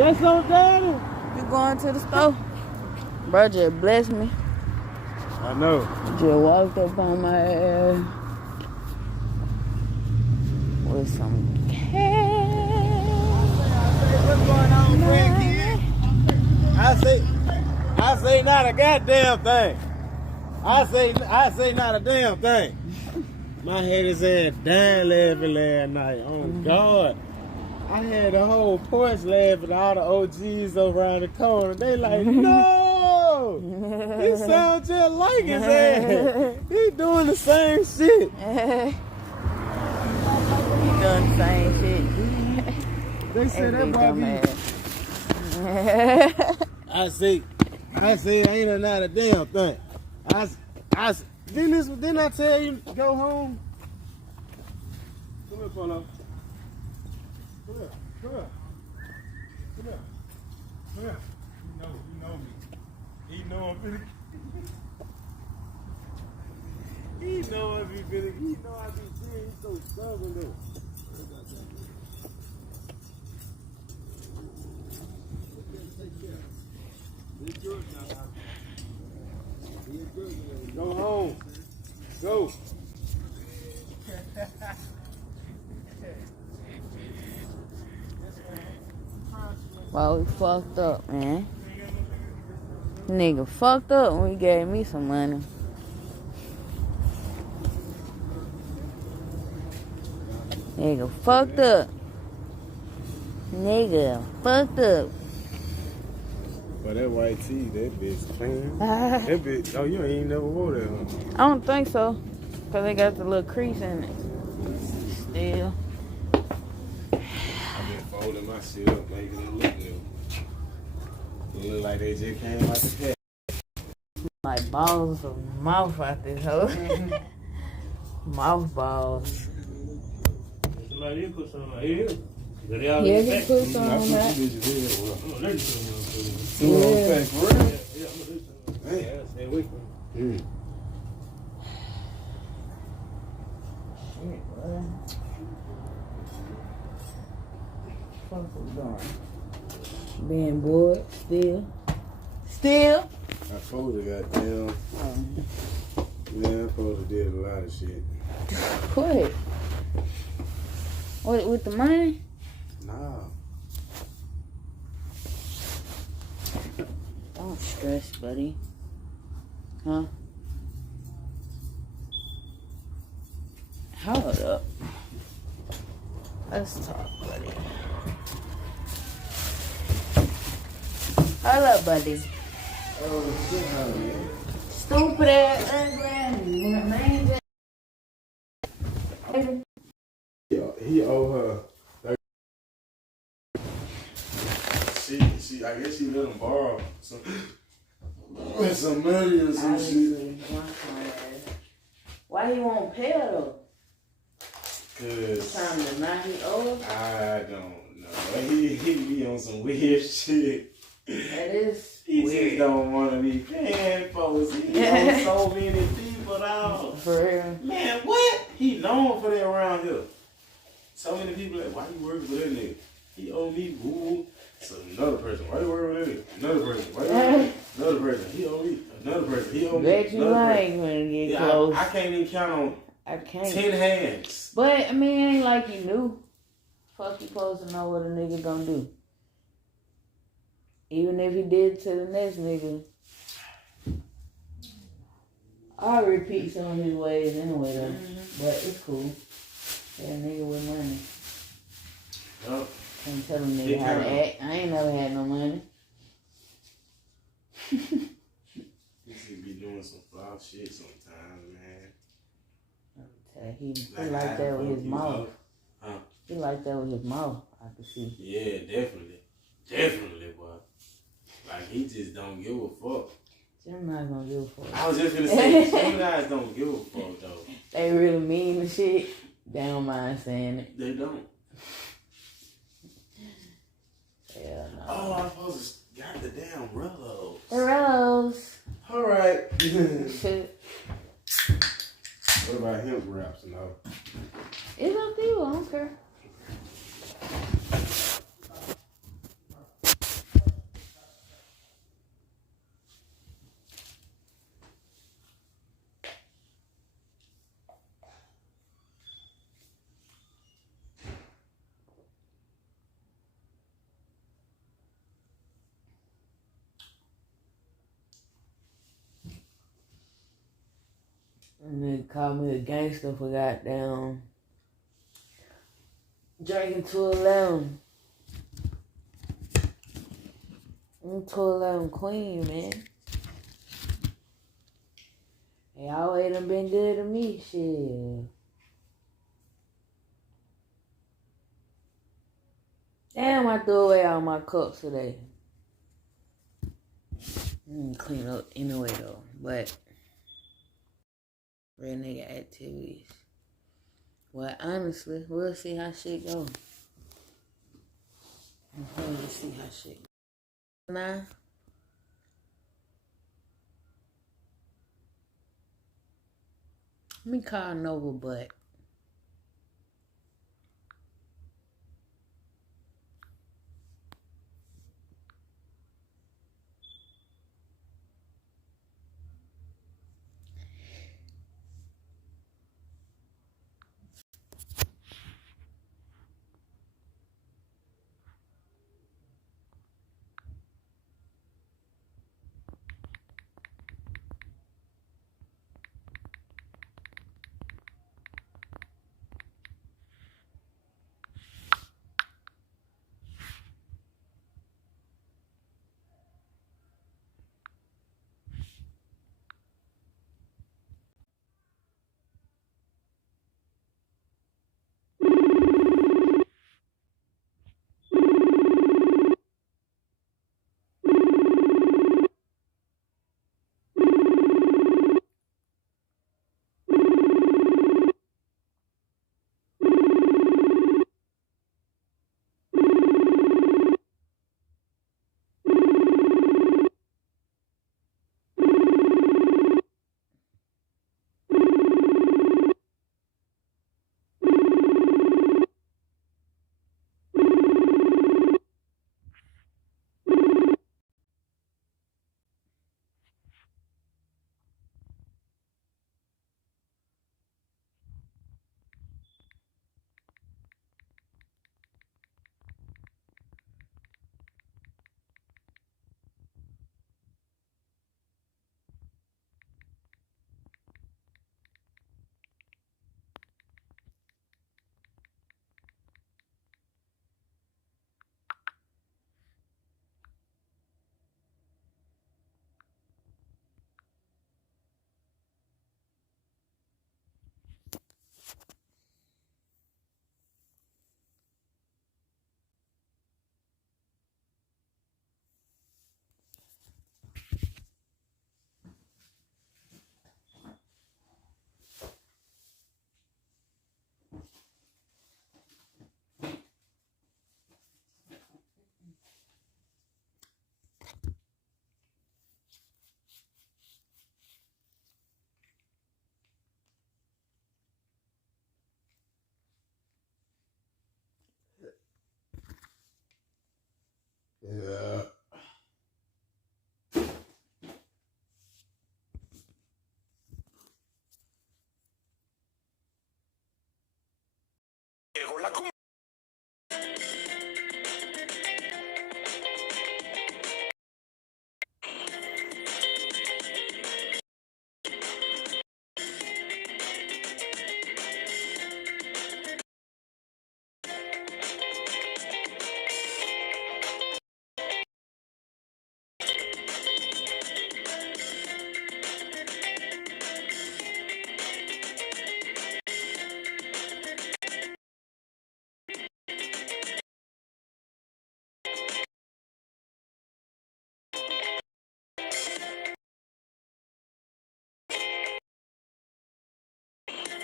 That's on daddy. You going to the store? Bro just blessed me. I know. Just walked up on my ass with some cash. What's going on, grandkid? I say not a goddamn thing. I say not a damn thing. My head is at dying laughing last night. Oh God. I had the whole porch laughing, all the OGs over around the corner. They like, no! He sounds just like his ass. He doing the same shit. He doing the same shit. They said that boy I say ain't not a damn thing. Didn't I tell you to go home? Come here, Polo. Come here. You know me. He know I'm finna. He know I be finna. He know I be serious. He's so stubborn though. Go home. Go. Well, we fucked up, man. Nigga fucked up when he gave me some money. Nigga fucked up. Nigga fucked up. But that white tee, that bitch clean. That bitch, oh, you ain't never wore that, huh? I don't think so. Because they got the little crease in it. Still. I've been folding my shit up, making it look new. It look like they just came out the pack. Like balls of mouth out this hoe. Mouth balls. Somebody put some right here. Yeah, he put some on that. Yeah. For real? Yeah, stay away from me. Shit, boy. What the fuck we doing? Being bored, still. Still? I supposed to goddamn. Yeah, I supposed to did a lot of shit. What? With the money? Nah. Don't stress, buddy. Huh? Hold up. Let's talk, buddy. Hold up, buddy. Oh, shit, honey. Stupid ass, ugly, man. He owe her. She, I guess she let him borrow some money or some shit. Why he won't pay her though? Cause Time to not he owe her? I don't know. He be on some weird shit. That is He weird. just don't want to be paying folks. He knows so many people now. For real. Man, what? He known for that around here. So many people like, why you working for that nigga? He owe me boo. So another person. Why you working with that nigga? Another person. Why you working with another person? He owe me. Another person. He owe me. Bet you like when it get close. I can't even count on I can't. 10 hands. But I mean, it ain't like you knew. Fuck, you supposed to know what a nigga gonna do. Even if he did to the next nigga. I'll repeat some of his ways anyway though. But it's cool. That nigga with money. Yup. Can't tell a nigga how to act. I ain't never had no money. He should be doing some flop shit sometimes, man. He like that with his mouth. Huh? He like that with his mouth, I can see. Yeah, definitely. Definitely, boy. Like, he just don't give a fuck. Gemini's don't give a fuck. I was just gonna say, Geminis don't give a fuck, though. They really mean the shit. They don't mind saying it. They don't. Hell no. Oh, I'm supposed to got the damn Rellos. Rellos. All right. Shit. What about hemp wraps and all? It's up to you. I don't care. And they called me a gangster for goddamn drinking 211. I'm 211 queen, man. They always done been good to me, shit. Damn, I threw away all my cups today. Clean up anyway, though. But real nigga activities. Well, honestly, we'll see how shit go. We'll see how shit go. Nah. Let me call Nova Butt. Yeah.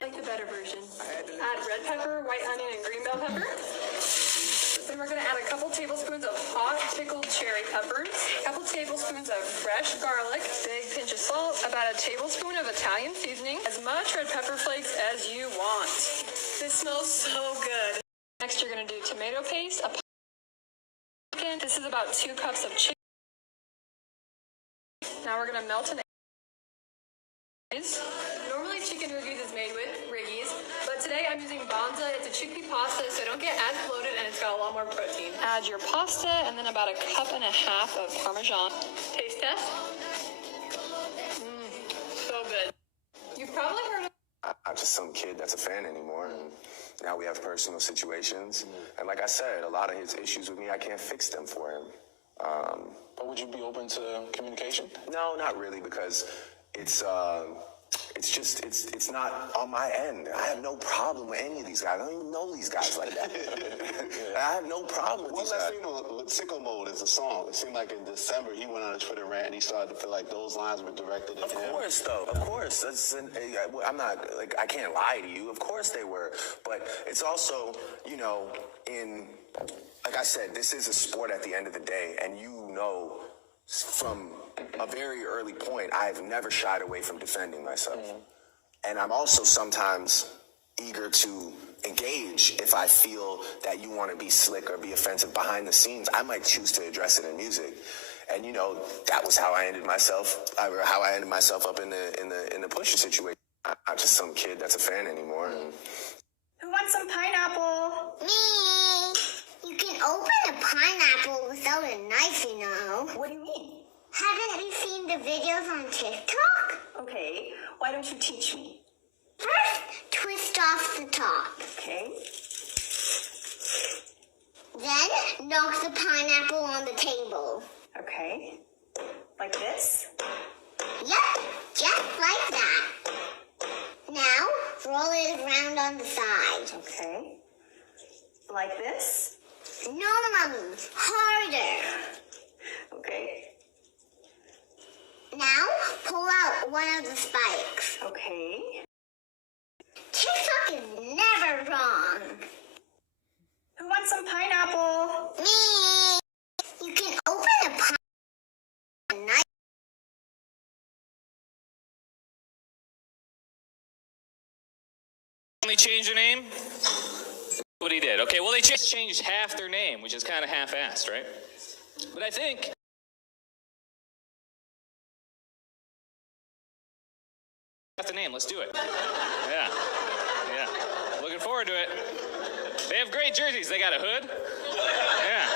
Like the better version. Add red pepper, white onion, and green bell pepper. Then we're gonna add a couple tablespoons of hot pickled cherry peppers, a couple tablespoons of fresh garlic, big pinch of salt, about a tablespoon of Italian seasoning, as much red pepper flakes as you want. This smells so good. Next, you're gonna do tomato paste, a pumpkin. This is about 2 cups of chicken. Now we're gonna melt an egg. Normally chicken ragu is made with Riggies, but today I'm using Banza. It's a chickpea pasta, so don't get as bloated, and it's got a lot more protein. Add your pasta and then about 1.5 cups of Parmesan. Taste test. So good. You've probably just some kid that's a fan anymore. And now we have personal situations. And like I said, a lot of his issues with me, I can't fix them for him. But would you be open to communication? No, not really, because it's not on my end. I have no problem with any of these guys. I don't even know these guys like that. I have no problem with these guys. Sicko Mode is a song. It seemed like in December he went on a Twitter rant and he started to feel like those lines were directed at him. Of course, though. Of course. I'm not, like, I can't lie to you. Of course they were. But it's also, you know, like I said, this is a sport at the end of the day. And you know, from a very early point, I've never shied away from defending myself. And I'm also sometimes eager to engage if I feel that you want to be slick or be offensive behind the scenes. I might choose to address it in music. And you know, that was how I ended myself up in the Pusha situation. I'm not just some kid that's a fan anymore. Who wants some pineapple? Me. You can open a pineapple without a knife, you know. What do you mean? Haven't you seen the videos on TikTok? Okay, why don't you teach me? First, twist off the top. Okay. Then, knock the pineapple on the table. Okay. Like this? Yep, just like that. Now, roll it around on the side. Okay. Like this? No, Mommy, harder. Okay. Now, pull out one of the spikes. Okay. TikTok is never wrong. Who wants some pineapple? Me. You can open a pineapple knife. Only change their name? What he did. Okay, well, they just changed half their name, which is kind of half-assed, right? But I think the name. Let's do it. Yeah. Looking forward to it. They have great jerseys. They got a hood. Yeah.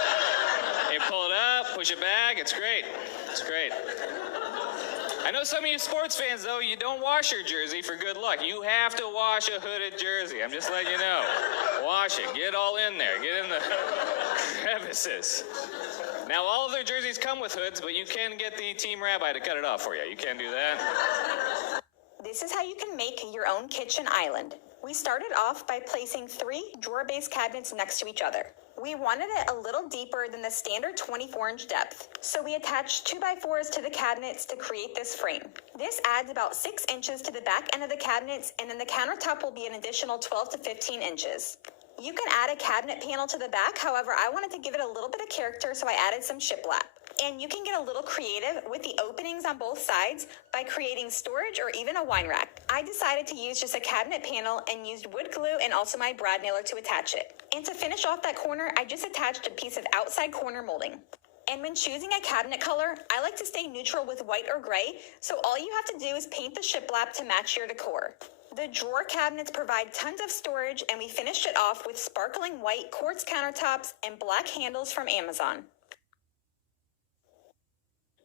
You pull it up, push it back. It's great. It's great. I know some of you sports fans, though, you don't wash your jersey for good luck. You have to wash a hooded jersey. I'm just letting you know. Wash it. Get all in there. Get in the crevices. Now, all of their jerseys come with hoods, but you can get the Team Rabbi to cut it off for you. You can do that. This is how you can make your own kitchen island. We started off by placing 3 drawer-based cabinets next to each other. We wanted it a little deeper than the standard 24-inch depth, so we attached 2x4s to the cabinets to create this frame. This adds about 6 inches to the back end of the cabinets, and then the countertop will be an additional 12 to 15 inches. You can add a cabinet panel to the back, however, I wanted to give it a little bit of character, so I added some shiplap. And you can get a little creative with the openings on both sides by creating storage or even a wine rack. I decided to use just a cabinet panel and used wood glue and also my brad nailer to attach it. And to finish off that corner, I just attached a piece of outside corner molding. And when choosing a cabinet color, I like to stay neutral with white or gray, so all you have to do is paint the shiplap to match your decor. The drawer cabinets provide tons of storage, and we finished it off with sparkling white quartz countertops and black handles from Amazon.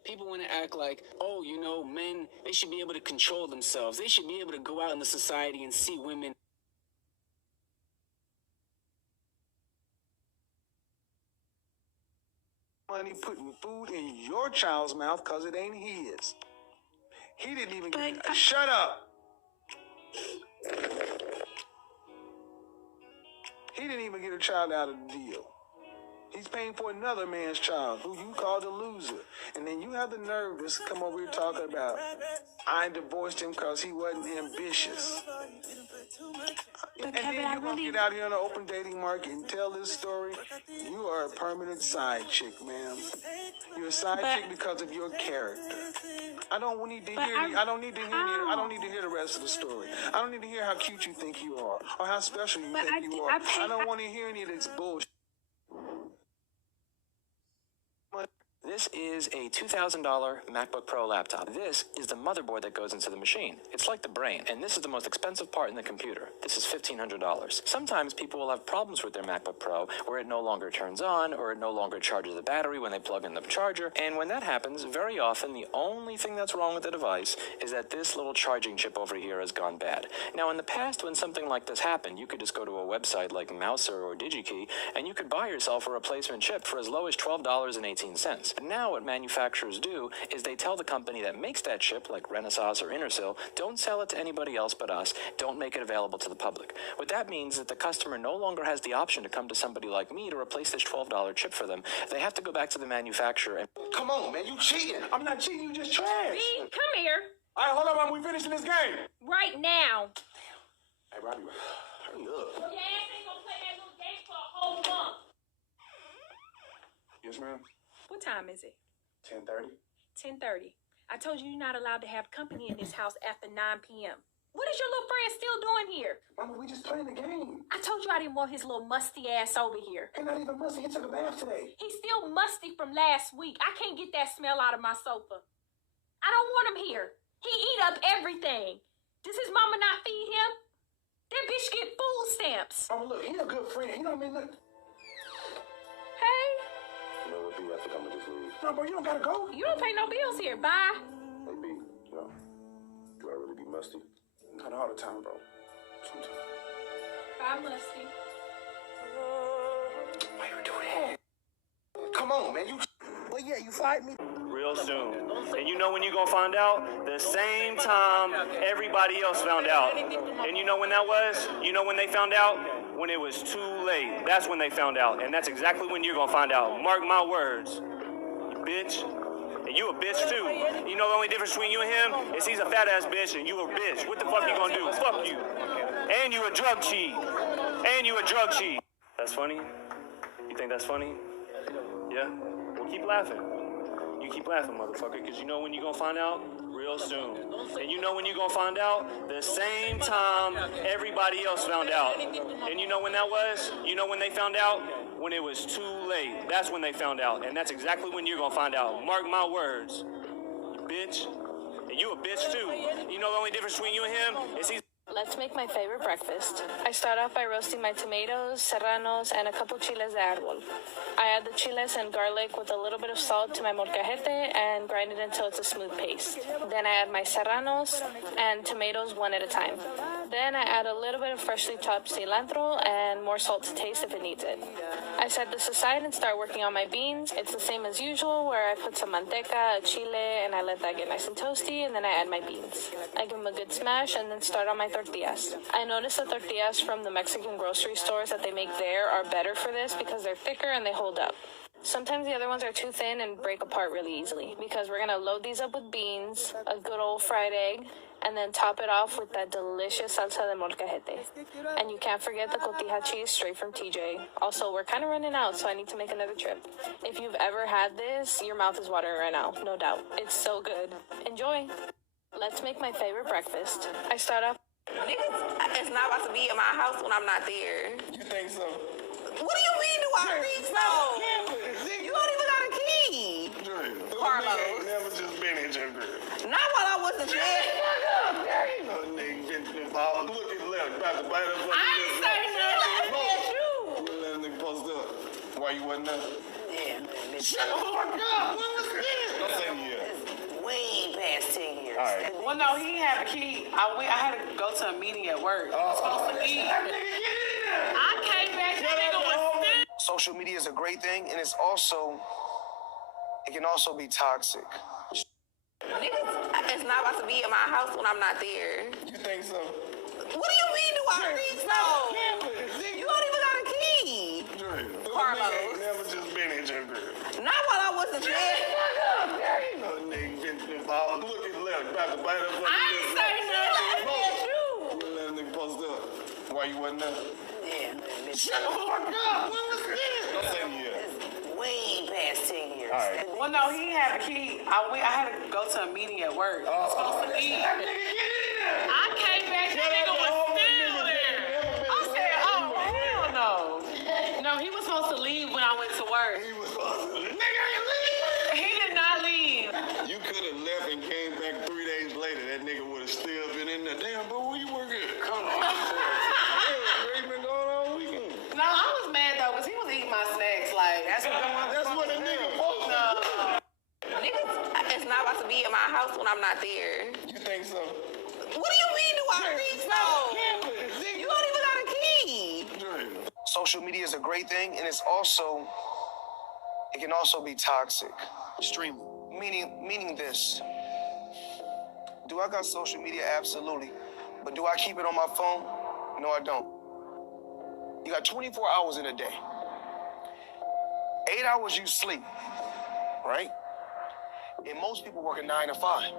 People want to act like, oh, you know, men, they should be able to control themselves. They should be able to go out in the society and see women. Money putting food in your child's mouth because it ain't his. He didn't even get... Shut up! He didn't even get a child out of the deal. He's paying for another man's child who you called a loser. And then you have the nerve to come over here talking about, I divorced him because he wasn't ambitious. And then you're going to get out here on the open dating market and tell this story. You are a permanent side chick, ma'am. You're a side chick because of your character. I don't need to hear the rest of the story. I don't need to hear how cute you think you are or how special you think you are. I don't want to hear any of this bullshit. This is a $2,000 MacBook Pro laptop. This is the motherboard that goes into the machine. It's like the brain, and this is the most expensive part in the computer. This is $1,500. Sometimes people will have problems with their MacBook Pro where it no longer turns on or it no longer charges the battery when they plug in the charger, and when that happens, very often the only thing that's wrong with the device is that this little charging chip over here has gone bad. Now, in the past, when something like this happened, you could just go to a website like Mouser or DigiKey, and you could buy yourself a replacement chip for as low as $12.18. But now what manufacturers do is they tell the company that makes that chip, like Renesas or Intersil, don't sell it to anybody else but us, don't make it available to the public. What that means is that the customer no longer has the option to come to somebody like me to replace this $12 chip for them. They have to go back to the manufacturer and... Come on, man, you cheating. I'm not cheating, you just trash. B, come here. All right, hold on, Mom, we finishing this game. Right now. Hey, Robbie, hurry up. Your ass ain't gonna play that little game for a whole month. Yes, ma'am. What time is it? 10:30. 10:30. I told you you're not allowed to have company in this house after 9 p.m. What is your little friend still doing here? Mama, we just playing the game. I told you I didn't want his little musty ass over here. He's not even musty. He took a bath today. He's still musty from last week. I can't get that smell out of my sofa. I don't want him here. He eat up everything. Does his mama not feed him? That bitch get food stamps. Mama, look, he's a good friend. You know what I mean? Look. Hey. You know what, B? I think I'm gonna just leave. No, bro, you don't gotta go. You don't pay no bills here. Bye. Hey, B, you know, do I really be musty? Not all the time, bro. Sometimes. Bye, Musty. Why you doing that? Come on, man. Well, yeah, you fight me. Real soon. And you know when you're gonna find out? The same time everybody else found out. And you know when that was? You know when they found out? When it was too late. That's when they found out. And that's exactly when you're gonna find out. Mark my words. You bitch. And you a bitch too. You know the only difference between you and him is he's a fat ass bitch and you a bitch. What the fuck you gonna do? Fuck you. And you a drug cheat. And you a drug cheat. That's funny? You think that's funny? Yeah? Well, keep laughing. You keep laughing, motherfucker, because you know when you're gonna find out? Real soon. And you know when you're gonna find out? The same time everybody else found out. And you know when that was? You know when they found out? When it was too late. That's when they found out. And that's exactly when you're gonna find out. Mark my words. You bitch. And you a bitch too. You know the only difference between you and him is he's... Let's make my favorite breakfast. I start off by roasting my tomatoes, serranos, and a couple chiles de árbol. I add the chiles and garlic with a little bit of salt to my molcajete and grind it until it's a smooth paste. Then I add my serranos and tomatoes one at a time. Then I add a little bit of freshly chopped cilantro and more salt to taste if it needs it. I set this aside and start working on my beans. It's the same as usual, where I put some manteca, a chile, and I let that get nice and toasty, and then I add my beans. I give them a good smash and then start on my tortillas. I noticed the tortillas from the Mexican grocery stores that they make there are better for this because they're thicker and they hold up. Sometimes the other ones are too thin and break apart really easily because we're gonna load these up with beans, a good old fried egg, and then top it off with that delicious salsa de molcajete. And you can't forget the cotija cheese straight from TJ. Also, we're kind of running out, so I need to make another trip. If you've ever had this, your mouth is watering right now, no doubt. It's so good. Enjoy. Let's make my favorite breakfast. I start off... Niggas is not about to be in my house when I'm not there. You think so? What do you mean, do I think so? You don't even got a key. Carlos. Never just been in your girl. Not while I wasn't there. No nigga been ball. Look at left. About to bite up. I ain't say nothing. You let a nigga post up. Why you wasn't there? Yeah. Shut the fuck up. When was this? Don't say me yet. Way past 10 years. All right. Well, no, he didn't have a key. I had to go to a meeting at work. I was supposed to be. I came back. That nigga was still. Social media is a great thing, and it can also be toxic. Niggas is not about to be in my house when I'm not there. You think so? What do you mean, do I think so? You don't even got a key. Carlos. Never just been in your girl. Not while I wasn't there. No nigga been ball. Look at left. About to bite up. I ain't say nothing. You let a nigga post up. Why you wasn't there? Yeah. Shut the fuck up. When was this? Don't say me yet. Way past 10 years. All right. Well, no, he didn't have a key. I had to go to a meeting at work. I was supposed to be. I came back. That nigga was still there. I said, oh, hell no. No, he was supposed to leave when I went to work. He was supposed to leave. Nigga, you leave? He left and came back 3 days later, that nigga would have still been in there. Damn, bro, where you working? Come on. Hey, been going on weekend. No, I was mad though, because he was eating my snacks. Like, That's what a nigga supposed to do. Niggas is not about to be in my house when I'm not there. You think so? What do you mean, do I read so? You don't even got a key. Social media is a great thing, and it can also be toxic. Extremely. Meaning this. Do I got social media? Absolutely. But do I keep it on my phone? No, I don't. You got 24 hours in a day. 8 hours you sleep, right? And most people work a 9 to 5.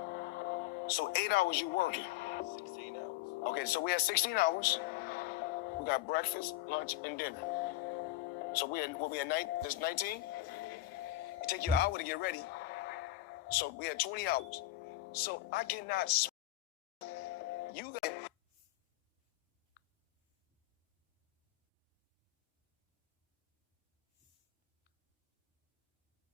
So 8 hours you working. 16 hours. Okay, so we have 16 hours. We got breakfast, lunch, and dinner. So we had 19? It take you an hour to get ready. So we had 20 hours. So I cannot. You got